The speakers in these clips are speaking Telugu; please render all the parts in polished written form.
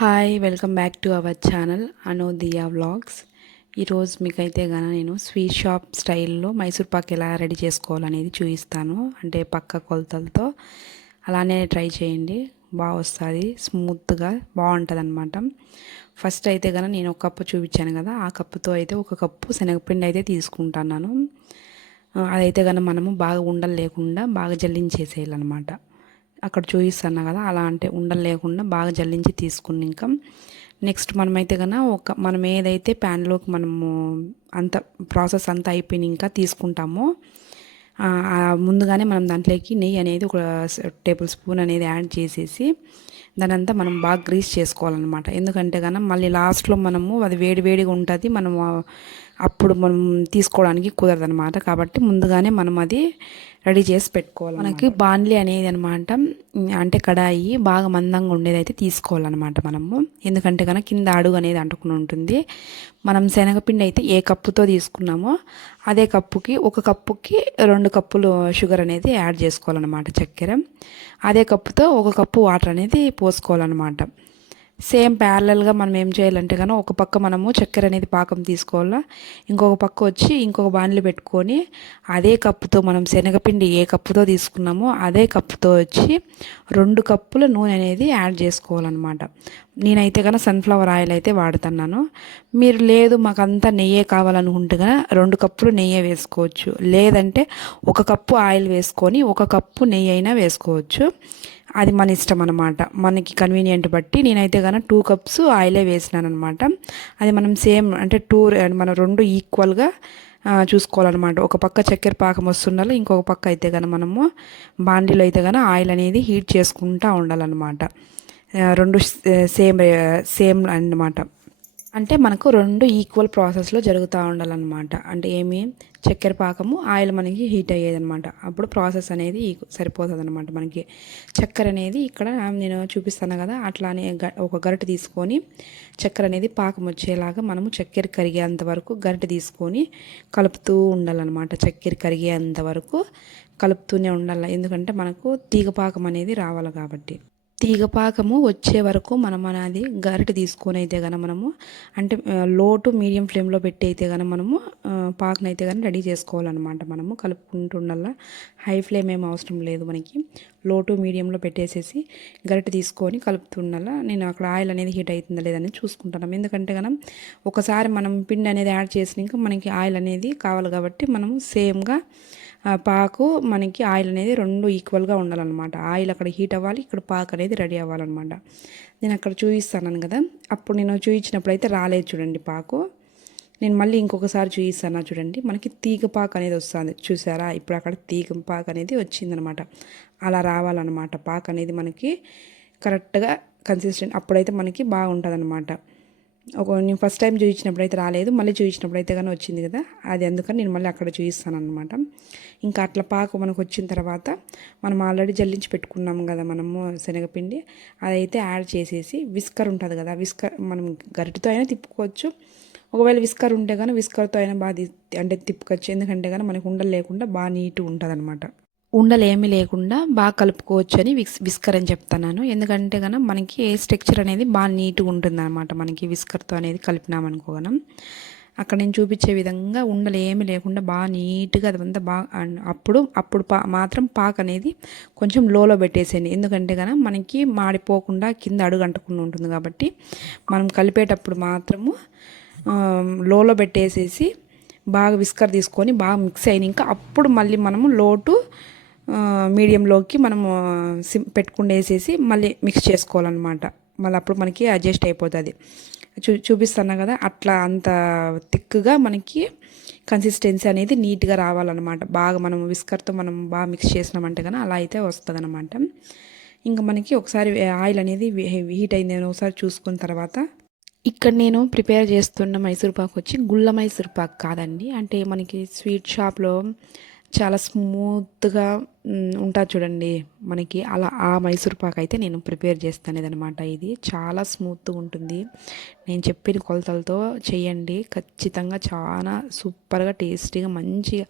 Hi welcome back to our channel అనోదియా వ్లాగ్స్. ఈరోజు మీకైతే నేను స్వీట్ షాప్ స్టైల్లో మైసూర్ పాక్ ఎలా రెడీ చేసుకోవాలనేది చూపిస్తాను. అంటే పక్క కొలతలతో అలానే ట్రై చేయండి, బాగా వస్తుంది, స్మూత్గా బాగుంటుంది అనమాట. ఫస్ట్ అయితే నేను ఒక కప్పు చూపించాను కదా, ఆ కప్పుతో అయితే ఒక కప్పు శనగపిండి అయితే తీసుకుంటున్నాను. అదైతే మనము బాగా ఉండలు లేకుండా బాగా జల్లించేసేయాలన్నమాట. అక్కడ చూపిస్తాను కదా, అలా అంటే ఉండలు లేకుండా బాగా జల్లించి తీసుకుని ఇంకా నెక్స్ట్ మనమైతే మనం ఏదైతే ప్యాన్లోకి మనము అంత ప్రాసెస్ అంతా అయిపోయిన ఇంకా తీసుకుంటామో ముందుగానే మనం దాంట్లోకి నెయ్యి అనేది ఒక టేబుల్ స్పూన్ అనేది యాడ్ చేసేసి దానంతా మనం బాగా గ్రీస్ చేసుకోవాలన్నమాట. ఎందుకంటే మళ్ళీ లాస్ట్లో మనము అది వేడిగా ఉంటుంది, మనము అప్పుడు మనం తీసుకోవడానికి కుదరదనమాట. కాబట్టి ముందుగానే మనం అది రెడీ చేసి పెట్టుకోవాలి. మనకి బాండ్లీ అనేది అనమాట, అంటే కడాయి బాగా మందంగా ఉండేది అయితే తీసుకోవాలన్నమాట మనము. ఎందుకంటే కింద అడుగు అనేది అంటుకుని ఉంటుంది. మనం శనగపిండి అయితే ఏ కప్పుతో తీసుకున్నామో అదే కప్పుకి ఒక కప్పుకి 2 కప్పులు షుగర్ అనేది యాడ్ చేసుకోవాలన్నమాట, చక్కెర. అదే కప్పుతో ఒక కప్పు వాటర్ అనేది పోసుకోవాలన్నమాట. సేమ్ ప్యారలల్గా మనం ఏం చేయాలంటే ఒక పక్క మనము చక్కెర అనేది పాకం తీసుకోవాలా, ఇంకొక పక్క వచ్చి ఇంకొక బాణలి పెట్టుకొని అదే కప్పుతో మనం శనగపిండి ఏ కప్పుతో తీసుకున్నామో అదే కప్పుతో వచ్చి 2 కప్పుల నూనె అనేది యాడ్ చేసుకోవాలన్నమాట. నేనైతే సన్ఫ్లవర్ ఆయిల్ అయితే వాడుతున్నాను. మీరు లేదు మాకంతా నెయ్యే కావాలనుకుంటే 2 కప్పులు నెయ్యి వేసుకోవచ్చు, లేదంటే 1 కప్పు ఆయిల్ వేసుకొని 1 కప్పు నెయ్యి అయినా వేసుకోవచ్చు. అది మన ఇష్టం అనమాట, మనకి కన్వీనియంట్ బట్టి. నేనైతే 2 కప్స్ ఆయిలే వేసినాను అనమాట. అది మనం సేమ్ అంటే మనం 2 ఈక్వల్గా చూసుకోవాలన్నమాట. ఒక పక్క చక్కెర పాకం వస్తుండాలి, ఇంకొక పక్క అయితే మనము బాండీలో అయితే ఆయిల్ అనేది హీట్ చేసుకుంటూ ఉండాలన్నమాట. 2 సేమ్ అన్నమాట. అంటే మనకు 2 ఈక్వల్ ప్రాసెస్లో జరుగుతూ ఉండాలన్నమాట. అంటే చక్కెర పాకము ఆయిల్ మనకి హీట్ అయ్యేదన్నమాట. అప్పుడు ప్రాసెస్ అనేది సరిపోతుంది అనమాట. మనకి చక్కెర అనేది ఇక్కడ నేను చూపిస్తాను కదా, అట్లానే ఒక గరిటె తీసుకొని చక్కెర అనేది పాకం వచ్చేలాగా మనము చక్కెర కరిగేంత వరకు గరిటె తీసుకొని కలుపుతూ ఉండాలన్నమాట. చక్కెర కరిగేంత వరకు కలుపుతూనే ఉండాలి, ఎందుకంటే మనకు తీగ పాకం అనేది రావాలి కాబట్టి. తీగపాకము వచ్చే వరకు మనం అనేది గరిటె తీసుకొని అయితే మనము అంటే లో టు మీడియం ఫ్లేమ్లో పెట్టి అయితే మనము పాకనైతే రెడీ చేసుకోవాలన్నమాట. మనము కలుపుకుంటుండల్లా, హై ఫ్లేమ్ ఏం అవసరం లేదు మనకి. లో టు మీడియంలో పెట్టేసేసి గరిటె తీసుకొని కలుపుతుండాల. నేను అక్కడ ఆయిల్ అనేది హీట్ అవుతుందా లేదని చూసుకుంటున్నాం. ఎందుకంటే ఒకసారి మనం పిండి అనేది యాడ్ చేసినాక మనకి ఆయిల్ అనేది కావాలి కాబట్టి మనము సేమ్గా పాకు మనకి ఆయిల్ అనేది 2 ఈక్వల్గా ఉండాలన్నమాట. ఆయిల్ అక్కడ హీట్ అవ్వాలి, ఇక్కడ పాకు అనేది రెడీ అవ్వాలన్నమాట. నేను అక్కడ చూపిస్తాను కదా, అప్పుడు నేను చూపించినప్పుడు అయితే రాలేదు చూడండి పాకు. నేను మళ్ళీ ఇంకొకసారి చూపిస్తాను చూడండి, మనకి తీగ పాకు అనేది వస్తుంది చూసారా. ఇప్పుడు అక్కడ తీగ పాకు అనేది వచ్చిందనమాట. అలా రావాలన్నమాట పాకు అనేది మనకి కరెక్ట్గా కన్సిస్టెంట్. అప్పుడైతే మనకి బాగుంటుంది అనమాట. నేను ఫస్ట్ టైం చూపించినప్పుడు అయితే రాలేదు, మళ్ళీ చూపించినప్పుడు అయితే వచ్చింది కదా, అది అందుకని నేను మళ్ళీ అక్కడ చూపిస్తాను అనమాట. ఇంకా అట్లా పాకు మనకు వచ్చిన తర్వాత మనం ఆల్రెడీ జల్లించి పెట్టుకున్నాం కదా మనము శనగపిండి, అదైతే యాడ్ చేసేసి విస్కర్ ఉంటుంది కదా, విస్కర్ మనం గరిటెతో అయినా తిప్పుకోవచ్చు. ఒకవేళ విస్కర్ ఉంటే విస్కర్తో అయినా బాగా అంటే తిప్పుకోవచ్చు. ఎందుకంటే మనకు ఉండలు లేకుండా బాగా నీట్గా ఉంటుంది అనమాట. ఉండలు ఏమీ లేకుండా బాగా కలుపుకోవచ్చు అని విస్కర్ అని చెప్తున్నాను. ఎందుకంటే మనకి స్ట్రక్చర్ అనేది బాగా నీట్గా ఉంటుంది అనమాట. మనకి విస్కర్తో అనేది కలిపినామనుకోగనం అక్కడ నేను చూపించే విధంగా ఉండలు ఏమీ లేకుండా బాగా నీట్గా అదంతా బాగా. అప్పుడు మాత్రం పాక్ అనేది కొంచెం లోలో పెట్టేసేయండి. ఎందుకంటే మనకి మాడిపోకుండా కింద అడుగు అంటకుండా ఉంటుంది కాబట్టి మనం కలిపేటప్పుడు మాత్రము లోలో పెట్టేసేసి బాగా విస్కర్ తీసుకొని బాగా మిక్స్ అయినాక అప్పుడు మళ్ళీ మనము లోటు మీడియంలోకి మనము పెట్టుకుండేసేసి మళ్ళీ మిక్స్ చేసుకోవాలన్నమాట. మళ్ళీ అప్పుడు మనకి అడ్జస్ట్ అయిపోతుంది. చూపిస్తున్నా కదా, అట్లా అంత థిక్గా మనకి కన్సిస్టెన్సీ అనేది నీట్గా రావాలన్నమాట. బాగా మనం విస్కర్తో మనం బాగా మిక్స్ చేసినామంటే అలా అయితే వస్తుంది అనమాట. ఇంకా మనకి ఒకసారి ఆయిల్ అనేది హీట్ అయింది ఒకసారి చూసుకున్న తర్వాత, ఇక్కడ నేను ప్రిపేర్ చేస్తున్న మైసూర్పాకు వచ్చి గుళ్ళ మైసూర్పాకు కాదండి. అంటే మనకి స్వీట్ షాప్లో చాలా స్మూత్గా ఉంటుంది చూడండి మనకి, అలా ఆ మైసూర్ పాక్ అయితే నేను ప్రిపేర్ చేస్తానేదనమాట. ఇది చాలా స్మూత్గా ఉంటుంది. నేను చెప్పిన కొలతలతో చేయండి, ఖచ్చితంగా చాలా సూపర్గా టేస్టీగా మంచిగా,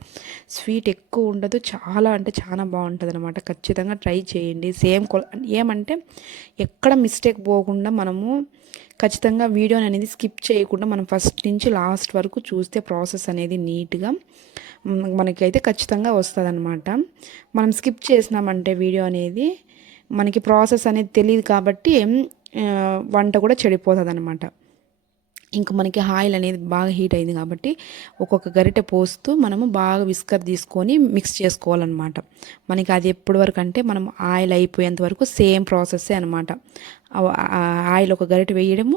స్వీట్ ఎక్కువ ఉండదు, చాలా అంటే చాలా బాగుంటుంది అనమాట. ఖచ్చితంగా ట్రై చేయండి. సేమ్ ఏమంటే ఎక్కడ మిస్టేక్ పోకుండా మనము ఖచ్చితంగా వీడియోని అనేది స్కిప్ చేయకుండా మనం ఫస్ట్ నుంచి లాస్ట్ వరకు చూస్తే ప్రాసెస్ అనేది నీట్గా మనకైతే ఖచ్చితంగా వస్తుంది అనమాట. మనం స్కిప్ చేసినామంటే వీడియో అనేది మనకి ప్రాసెస్ అనేది తెలియదు కాబట్టి వంట కూడా చెడిపోతుంది అనమాట. ఇంకా మనకి ఆయిల్ అనేది బాగా హీట్ అయింది కాబట్టి ఒక్కొక్క గరిటె పోస్తూ మనము బాగా విస్కర్ తీసుకొని మిక్స్ చేసుకోవాలన్నమాట. మనకి అది ఎప్పటి వరకు అంటే మనం ఆయిల్ అయిపోయేంత వరకు సేమ్ ప్రాసెస్సే అనమాట. ఆయిల్ ఒక గరిటె వేయడము,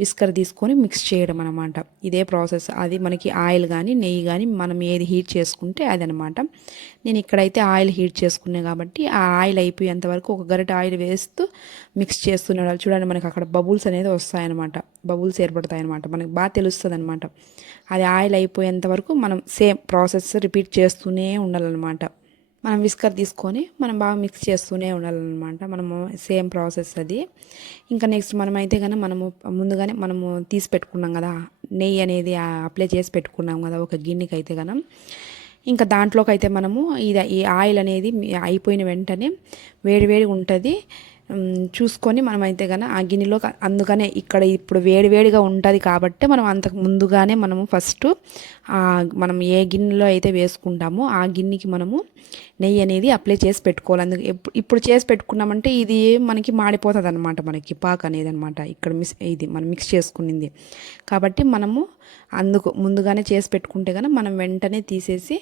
విస్కర్ తీసుకొని మిక్స్ చేయడం అనమాట. ఇదే ప్రాసెస్. అది మనకి ఆయిల్ కానీ నెయ్యి కానీ మనం ఏది హీట్ చేసుకుంటే అది అనమాట. నేను ఇక్కడైతే ఆయిల్ హీట్ చేసుకున్నాను కాబట్టి ఆ ఆయిల్ అయిపోయేంత వరకు ఒక గరిటె ఆయిల్ వేస్తూ మిక్స్ చేస్తున్నాడు. చూడండి మనకి అక్కడ బబుల్స్ అనేది వస్తాయన్నమాట, బబుల్స్ ఏర్పడతాయి అనమాట. మనకి బాగా తెలుస్తుంది అనమాట. అది ఆయిల్ అయిపోయేంత వరకు మనం సేమ్ ప్రాసెస్ రిపీట్ చేస్తూనే ఉండాలన్నమాట. మనం విస్కర్ తీసుకొని మనం బాగా మిక్స్ చేస్తూనే ఉండాలన్నమాట. మనము సేమ్ ప్రాసెస్ అది. ఇంకా నెక్స్ట్ మనమైతే కనుక మనము ముందుగానే మనము తీసి పెట్టుకున్నాం కదా నెయ్యి అనేది, అప్లై చేసి పెట్టుకున్నాం కదా ఒక గిన్నెకి అయితే కనుక, ఇంకా దాంట్లోకి అయితే మనము ఈ ఆయిల్ అనేది అయిపోయిన వెంటనే వేడివేడిగా ఉంటుంది చూసుకొని మనమైతే కనుక ఆ గిన్నెలో, అందుకనే ఇక్కడ ఇప్పుడు వేడివేడిగా ఉంటుంది కాబట్టి మనం అంతకు ముందుగానే మనము ఫస్ట్ మనం ఏ గిన్నెలో అయితే వేసుకుంటామో ఆ గిన్నెకి మనము నెయ్యి అనేది అప్లై చేసి పెట్టుకోవాలి. అందుకు ఇప్పుడు చేసి పెట్టుకున్నామంటే ఇది మనకి మాడిపోతుంది అనమాట, మనకి పాక్ అనేది అనమాట. ఇక్కడ ఇది మనం మిక్స్ చేసుకునింది కాబట్టి మనము అందుకు ముందుగానే చేసి పెట్టుకుంటే కనుక మనం వెంటనే తీసేసి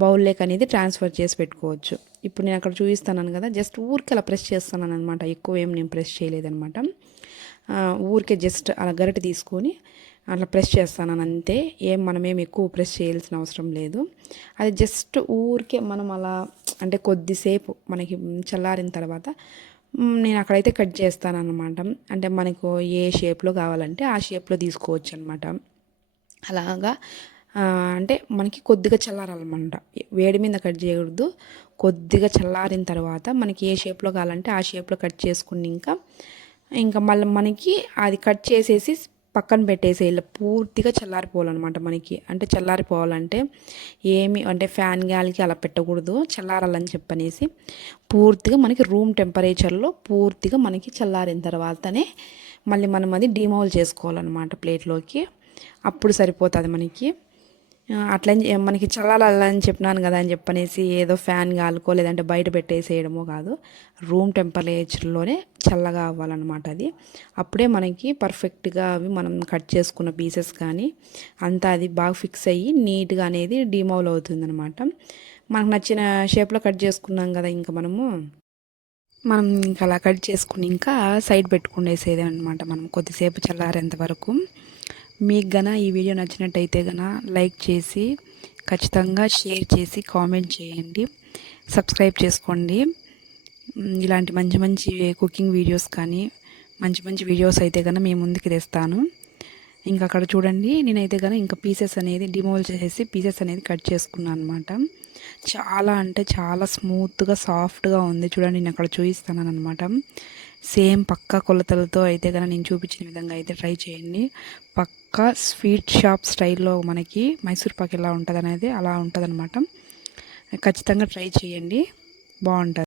బౌల్లోకి అనేది ట్రాన్స్ఫర్ చేసి పెట్టుకోవచ్చు. ఇప్పుడు నేను అక్కడ చూపిస్తున్నాను కదా, జస్ట్ ఊరికే అలా ప్రెస్ చేస్తున్నాను అనమాట. ఎక్కువ ఏం నేను ప్రెస్ చేయలేదనమాట. ఊరికే జస్ట్ అలా గరిటె తీసుకొని అట్లా ప్రెస్ చేస్తాను అంతే. మనమేం ఎక్కువ ప్రెస్ చేయాల్సిన అవసరం లేదు. అది జస్ట్ ఊరికే మనం అలా అంటే కొద్దిసేపు మనకి చల్లారిన తర్వాత నేను అక్కడైతే కట్ చేస్తాను అనమాట. అంటే మనకు ఏ షేప్లో కావాలంటే ఆ షేప్లో తీసుకోవచ్చు అనమాట. అలాగా అంటే మనకి కొద్దిగా చల్లారాలన్నమాట, వేడి మీద కట్ చేయకూడదు. కొద్దిగా చల్లారిన తర్వాత మనకి ఏ షేప్లో కావాలంటే ఆ షేప్లో కట్ చేసుకుని ఇంకా మళ్ళీ మనకి అది కట్ చేసేసి పక్కన పెట్టేసేయాలి. పూర్తిగా చల్లారిపోవాలన్నమాట మనకి. అంటే చల్లారిపోవాలంటే అంటే ఫ్యాన్ గాలికి అలా పెట్టకూడదు, చల్లారాలని చెప్పనేసి పూర్తిగా మనకి రూమ్ టెంపరేచర్లో పూర్తిగా మనకి చల్లారిన తర్వాతనే మళ్ళీ మనం అది డిమౌల్ చేసుకోవాలన్నమాట ప్లేట్లోకి. అప్పుడు సరిపోతుంది మనకి. అట్లా మనకి చల్లారాలని చెప్పినాను కదా అని చెప్పనేసి ఏదో ఫ్యాన్ గాలుకో లేదంటే బయట పెట్టేసేయడమో కాదు, రూమ్ టెంపరేచర్లోనే చల్లగా అవ్వాలన్నమాట అది. అప్పుడే మనకి పర్ఫెక్ట్గా అవి మనం కట్ చేసుకున్న పీసెస్ కానీ అంతా అది బాగా ఫిక్స్ అయ్యి నీట్గా అనేది డిమౌల్ అవుతుంది అనమాట. మనకు నచ్చిన షేప్లో కట్ చేసుకున్నాం కదా, ఇంకా మనం ఇంకా అలా కట్ చేసుకుని ఇంకా సైడ్ పెట్టుకునేసేది అనమాట మనం కొద్దిసేపు చల్లారేంత వరకు. మీకు గన ఈ వీడియో నచ్చినట్టయితే గన లైక్ చేసి ఖచ్చితంగా షేర్ చేసి కామెంట్ చేయండి, సబ్స్క్రైబ్ చేసుకోండి. ఇలాంటి మంచి మంచి కుకింగ్ వీడియోస్ కానీ మంచి మంచి వీడియోస్ అయితే కనుక మేము ముందుకు తెస్తాను. ఇంకా అక్కడ చూడండి నేనైతే కనుక ఇంకా పీసెస్ అనేది డిమోల్ చేసేసి పీసెస్ అనేది కట్ చేసుకున్నాను అనమాట. చాలా అంటే చాలా స్మూత్గా సాఫ్ట్గా ఉంది. చూడండి నేను అక్కడ చూపిస్తాను అనమాట. సేమ్ పక్కా కొలతలతో అయితే కనుక నేను చూపించిన విధంగా అయితే ట్రై చేయండి. పక్కా స్వీట్ షాప్ స్టైల్లో మనకి మైసూర్ పాక్ ఎలా ఉంటుంది అనేది అలా ఉంటుంది అనమాట. ఖచ్చితంగా ట్రై చేయండి, బాగుంటుంది.